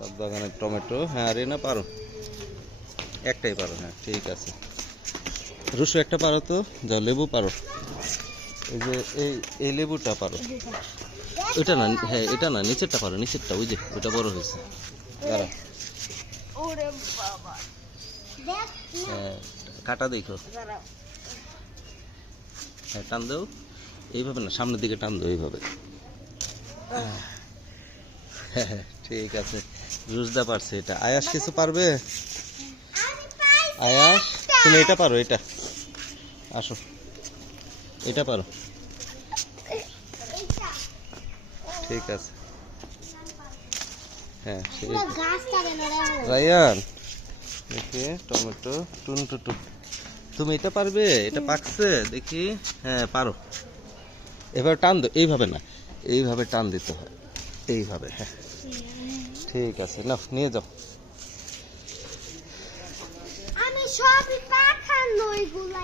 সব বাগানের টমেটো। হ্যাঁ রেনা পারো, একটাই পারো, হ্যাঁ ঠিক আছে। রুশো একটা পারো তো, যাও লেবু পারো, এই যে এই লেবুটা পারো। ওইটা না, হ্যাঁ এটা না, নিচেরটা পারো, নিচেরটা, ওই যে ওইটা বড় হয়েছে। দাঁড়া, হ্যাঁ কাটা দেখো, হ্যাঁ টান দাও, এইভাবে না, সামনের দিকে টান দাও এইভাবে। হ্যাঁ ঠিক আছে, রুজদা পারছে এটা। আয়াস কিছু পারবে? আয়াস তুমি এটা পারো, এটা আসো, এটা পারো, ঠিক আছে। হ্যাঁ রায়ান দেখি টমেটো টুনটুটু, তুমি এটা পারবে? এটা পাকছে দেখি, হ্যাঁ পারো। এভাবে টান দাও, এইভাবে না, এইভাবে টান দিতে হয়, এইভাবে, হ্যাঁ ঠিক আছে, নাও নিয়ে যাও। আমি সবই পাখানো এগুলা।